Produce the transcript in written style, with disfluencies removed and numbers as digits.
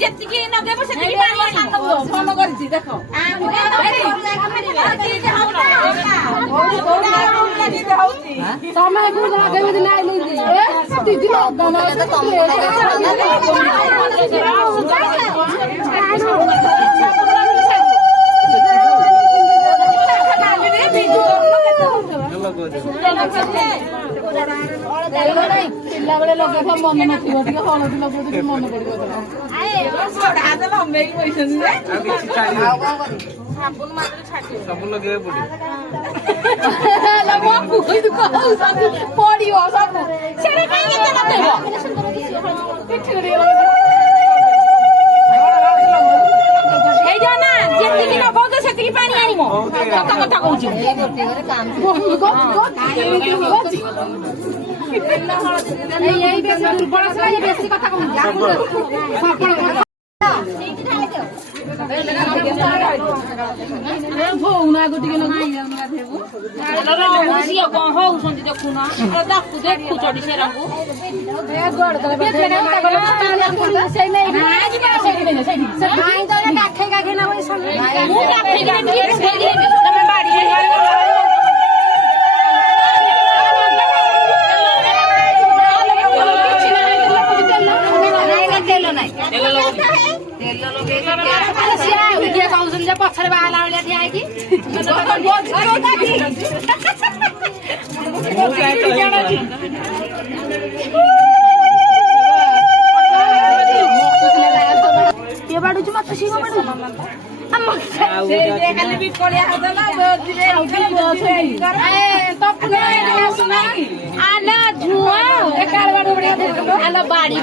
ଯେତିକି ନଗେଇବ ସେତିକି ମନ କରିଛି ଦେଖ ତମେ ଦିଦି ପିଲାବେଳେ ଲଗେଇଥା ମନେ ନଥିବ ଟିକେ ହଳଦୀ ଲଗେଇ ଟିକେ ମନେ ପଡିବ ପଡିବ ସବୁ ଯେତିକି ନବଉଛ ସେତିକି ପାଣି ଆଣିବ କଥା କଥା କହୁଛୁ ବେଶୀ କଥା କହୁଛୁ ହଉଛନ୍ତି ଦେଖୁନ ଦେଖୁଛନ୍ତି ସେରାଙ୍କୁ ପଛରେ ବାହାରିଲା ଭଳିଆ ଠିଆ ହେଇକି କିଏ ବାଡୁଛି ମତେ ସିଏ ବାଡୁଛି ବାଡି